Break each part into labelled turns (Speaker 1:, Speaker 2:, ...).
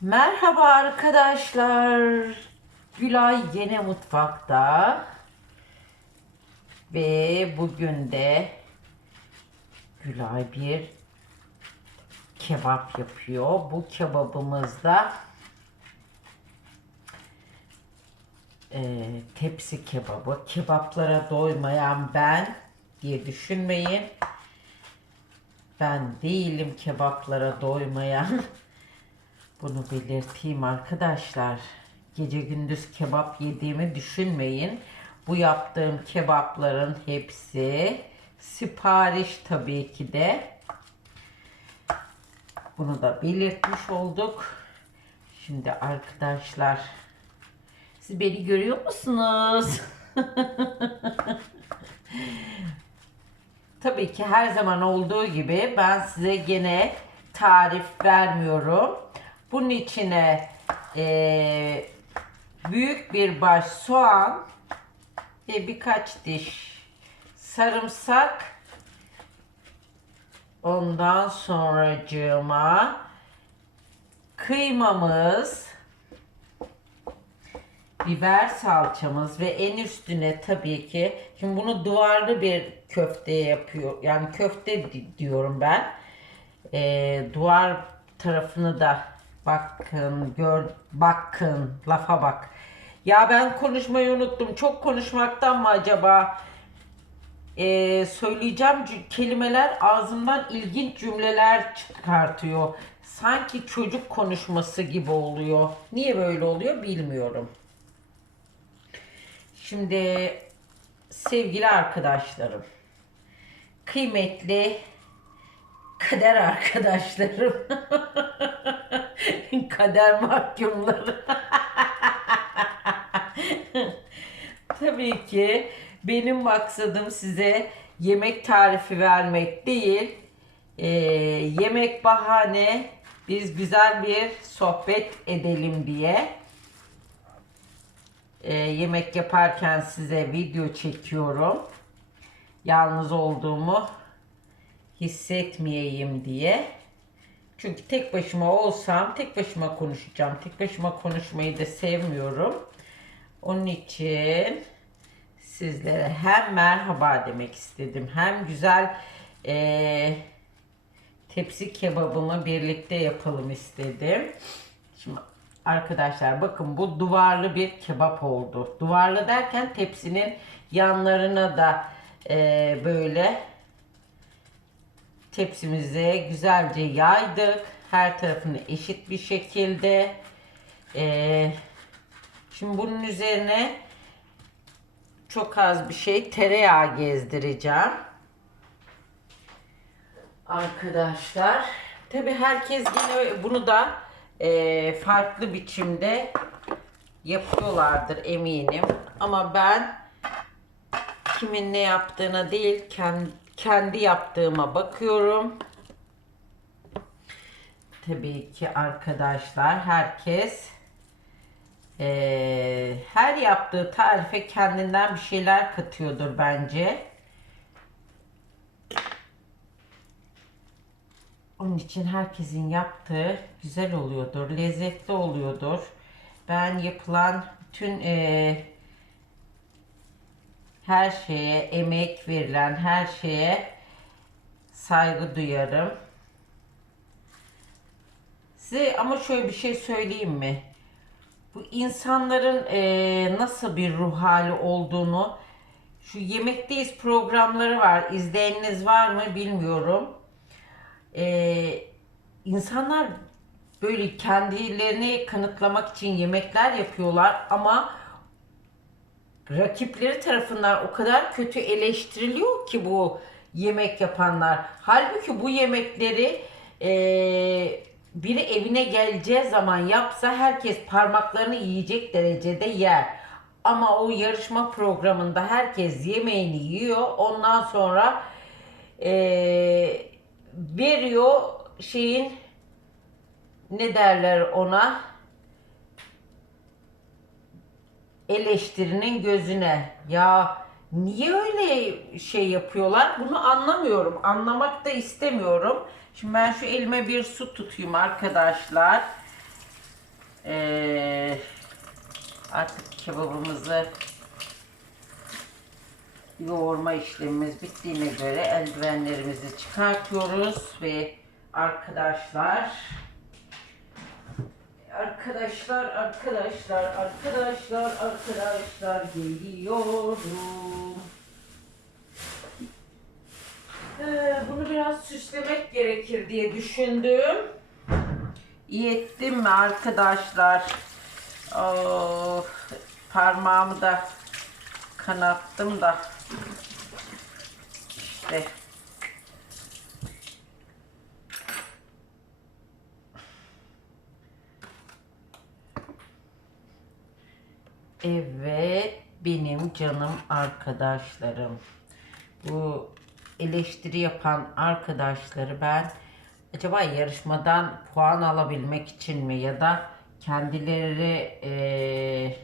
Speaker 1: Merhaba arkadaşlar. Gülay yine mutfakta. Ve bugün de Gülay bir kebap yapıyor. Bu kebabımızda e, tepsi kebabı. Kebaplara doymayan ben diye düşünmeyin. Ben değilim kebaplara doymayan. Bunu belirteyim arkadaşlar. Gece gündüz kebap yediğimi düşünmeyin. Bu yaptığım kebapların hepsi sipariş tabii ki de. Bunu da belirtmiş olduk. Şimdi arkadaşlar siz beni görüyor musunuz? Tabii ki her zaman olduğu gibi ben size gene tarif vermiyorum. Bunun içine eee, büyük bir baş soğan ve birkaç diş sarımsak. Ondan sonracığıma kıymamız biber salçamız ve en üstüne tabii ki şimdi bunu duvarlı bir köfte yapıyor yani köfte di- diyorum ben. Ee, duvar tarafını da bakın gör bakın lafa bak. Ya ben konuşmayı unuttum. Çok konuşmaktan mı acaba? Ee, söyleyeceğim kelimeler ağzımdan ilginç cümleler çıkartıyor. Sanki çocuk konuşması gibi oluyor. Niye böyle oluyor bilmiyorum. Şimdi sevgili arkadaşlarım, kıymetli kader arkadaşlarım, kader mahkumları. Tabii ki benim maksadım size yemek tarifi vermek değil, Ee, yemek bahane, biz güzel bir sohbet edelim diye e, yemek yaparken size video çekiyorum. Yalnız olduğumu hissetmeyeyim diye. Çünkü tek başıma olsam tek başıma konuşacağım. Tek başıma konuşmayı da sevmiyorum. Onun için sizlere hem merhaba demek istedim. Hem güzel e, tepsi kebabımı birlikte yapalım istedim. Şimdi arkadaşlar bakın bu duvarlı bir kebap oldu. Duvarlı derken tepsinin yanlarına da e, böyle tepsimize güzelce yaydık. Her tarafını eşit bir şekilde. E, şimdi bunun üzerine çok az bir şey tereyağı gezdireceğim. Arkadaşlar tabi herkes yine bunu da e, farklı biçimde yapıyorlardır eminim. Ama ben kimin ne yaptığına değil kendi, kendi yaptığıma bakıyorum. Tabii ki arkadaşlar herkes e, her yaptığı tarife kendinden bir şeyler katıyordur bence. Onun için herkesin yaptığı güzel oluyordur, lezzetli oluyordur. Ben yapılan bütün e, her şeye, emek verilen her şeye saygı duyarım. Size ama şöyle bir şey söyleyeyim mi? Bu insanların e, nasıl bir ruh hali olduğunu şu Yemekteyiz programları var. İzleyeniniz var mı bilmiyorum e, insanlar böyle kendilerini kanıtlamak için yemekler yapıyorlar ama rakipleri tarafından o kadar kötü eleştiriliyor ki bu yemek yapanlar. Halbuki bu yemekleri e, biri evine geleceği zaman yapsa herkes parmaklarını yiyecek derecede yer. Ama o yarışma programında herkes yemeğini yiyor. Ondan sonra eee veriyor şeyin ne derler ona eleştirinin gözüne. Ya niye öyle şey yapıyorlar? Bunu anlamıyorum. Anlamak da istemiyorum. Şimdi ben şu elime bir su tutayım arkadaşlar. Ee, artık kebabımızı yoğurma işlemimiz bittiğine göre eldivenlerimizi çıkartıyoruz ve arkadaşlar arkadaşlar arkadaşlar arkadaşlar arkadaşlar geliyorum. Ee, bunu biraz süslemek gerekir diye düşündüm. İyi ettim mi arkadaşlar? Oh, parmağımı da kanattım da. İşte. Evet, benim canım arkadaşlarım. Bu eleştiri yapan arkadaşları ben acaba yarışmadan puan alabilmek için mi ya da kendileri eee,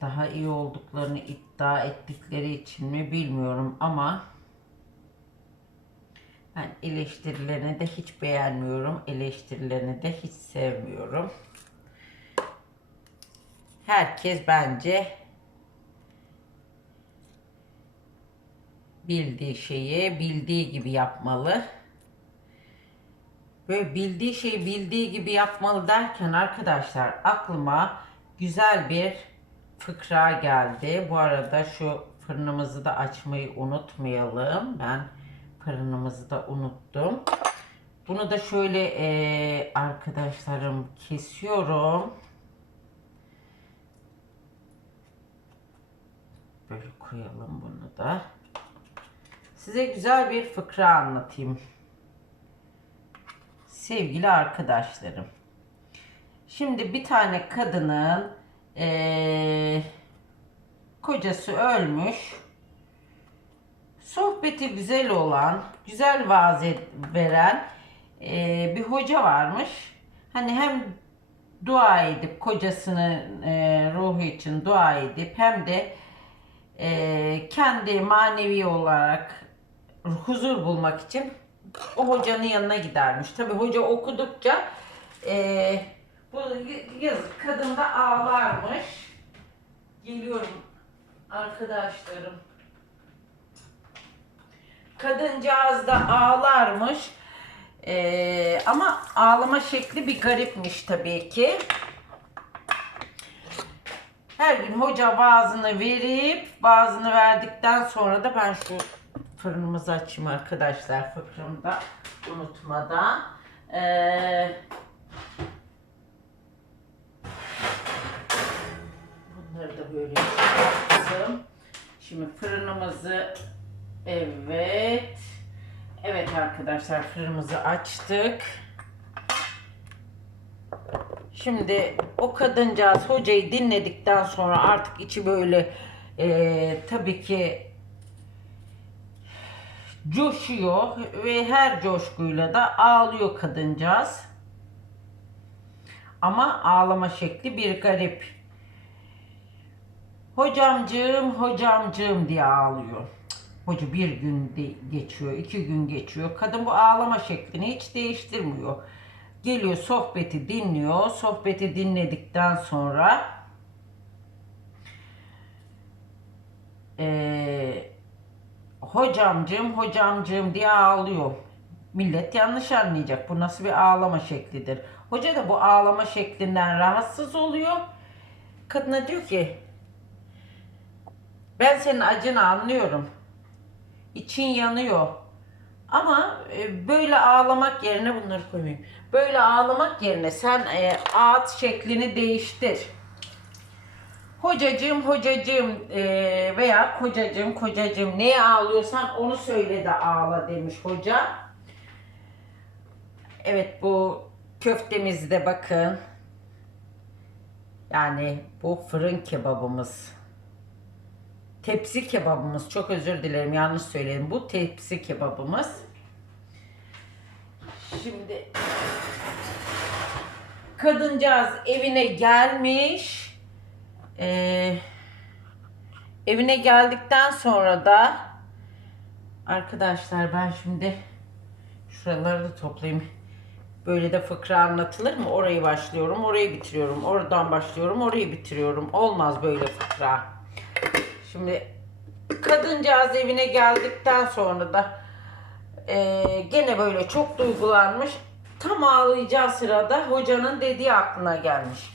Speaker 1: daha iyi olduklarını iddia ettikleri için mi bilmiyorum ama ben eleştirilerini de hiç beğenmiyorum. Eleştirilerini de hiç sevmiyorum. Herkes bence bildiği şeyi bildiği gibi yapmalı. Böyle bildiği şeyi bildiği gibi yapmalı derken arkadaşlar aklıma güzel bir fıkra geldi. Bu arada şu fırınımızı da açmayı unutmayalım. Ben fırınımızı da unuttum. Bunu da şöyle eee, arkadaşlarım kesiyorum. Böyle koyalım bunu da. Size güzel bir fıkra anlatayım. Sevgili arkadaşlarım. Şimdi bir tane kadının eee, kocası ölmüş. Sohbeti güzel olan, güzel vaaz veren eee, bir hoca varmış. Hani hem dua edip kocasının eee, ruhu için dua edip hem de eee, kendi manevi olarak huzur bulmak için o hocanın yanına gidermiş. Tabi hoca okudukça eee, bu yazık kadın da ağlarmış. Geliyorum arkadaşlarım. Kadıncağız da ağlarmış. Eee, ama ağlama şekli bir garipmiş tabii ki. Her gün hoca vaazını verip vaazını verdikten sonra da ben şu fırınımızı açayım arkadaşlar fıkrımda unutmadan. Ee, bunları da böyle yaptım. Şimdi fırınımızı evet evet arkadaşlar fırınımızı açtık. Şimdi o kadıncağız hocayı dinledikten sonra artık içi böyle eee, tabii ki coşuyor ve her coşkuyla da ağlıyor kadıncağız. Ama ağlama şekli bir garip. Hocamcığım, hocamcığım diye ağlıyor. Hoca bir gün geçiyor, iki gün geçiyor. Kadın bu ağlama şeklini hiç değiştirmiyor. Geliyor sohbeti dinliyor. Sohbeti dinledikten sonra eee hocamcığım, hocamcığım diye ağlıyor. Millet yanlış anlayacak. Bu nasıl bir ağlama şeklidir? Hoca da bu ağlama şeklinden rahatsız oluyor. Kadına diyor ki ben senin acını anlıyorum. İçin yanıyor. Ama e, böyle ağlamak yerine bunları koymayayım. Böyle ağlamak yerine sen e, ağıt şeklini değiştir. Hocacığım, hocacığım e, veya kocacığım, kocacığım neye ağlıyorsan onu söyle de ağla demiş hoca. Evet bu köftemizde bakın. Yani bu fırın kebabımız. Tepsi kebabımız. Çok özür dilerim yanlış söyledim. Bu tepsi kebabımız. Şimdi kadıncağız evine gelmiş. Ee, evine geldikten sonra da arkadaşlar ben şimdi şuraları da toplayayım. Böyle de fıkra anlatılır mı? Orayı başlıyorum, orayı bitiriyorum. Oradan başlıyorum, orayı bitiriyorum. Olmaz böyle fıkra. Şimdi kadıncağız evine geldikten sonra da eee, gene böyle çok duygulanmış. Tam ağlayacağı sırada hocanın dediği aklına gelmiş.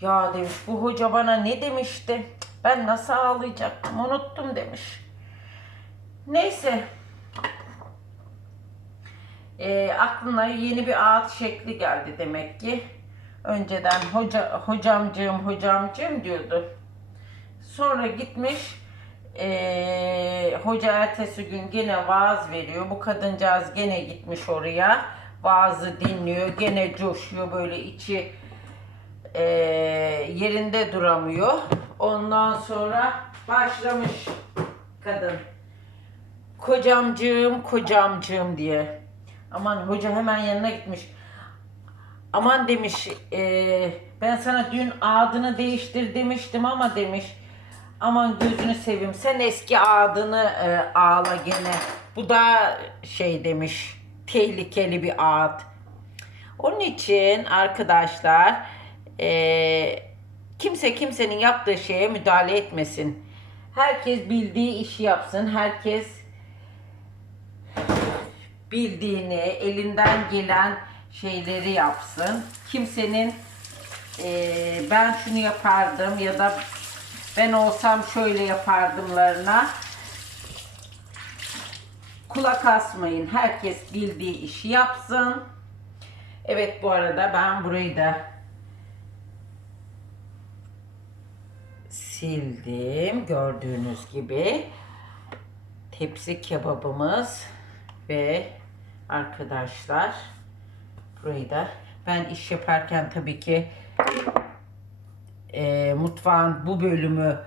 Speaker 1: Ya demiş bu hoca bana ne demişti? Ben nasıl ağlayacaktım unuttum demiş. Neyse e, aklına yeni bir ağaç şekli geldi demek ki. Önceden hoca hocamcığım hocamcığım diyordu. Sonra gitmiş e, hoca ertesi gün gene vaaz veriyor. Bu kadıncağız gene gitmiş oraya. Vaazı dinliyor. Gene coşuyor böyle içi e, yerinde duramıyor. Ondan sonra başlamış kadın. Kocamcığım, kocamcığım diye. Aman hoca hemen yanına gitmiş. Aman demiş, e, ben sana dün adını değiştir demiştim ama demiş. Aman gözünü seveyim sen eski adını e, ağla gene. Bu da şey demiş, tehlikeli bir ad. Onun için arkadaşlar e, kimse kimsenin yaptığı şeye müdahale etmesin. Herkes bildiği işi yapsın. Herkes bildiğini, elinden gelen şeyleri yapsın. Kimsenin eee, ben şunu yapardım ya da ben olsam şöyle yapardımlarına kulak asmayın. Herkes bildiği işi yapsın. Evet bu arada ben burayı da sildim gördüğünüz gibi tepsi kebabımız ve arkadaşlar burayı da ben iş yaparken tabii ki e, mutfağın bu bölümü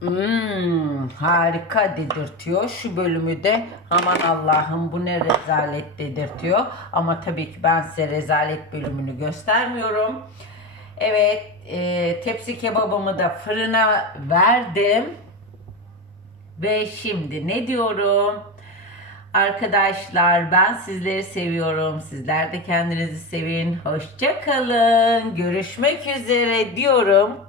Speaker 1: hmm, harika dedirtiyor. Şu bölümü de aman Allah'ım bu ne rezalet dedirtiyor. Ama tabii ki ben size rezalet bölümünü göstermiyorum. Evet e, tepsi kebabımı da fırına verdim. Ve şimdi ne diyorum? Arkadaşlar ben sizleri seviyorum. Sizler de kendinizi sevin. Hoşça kalın. Görüşmek üzere diyorum.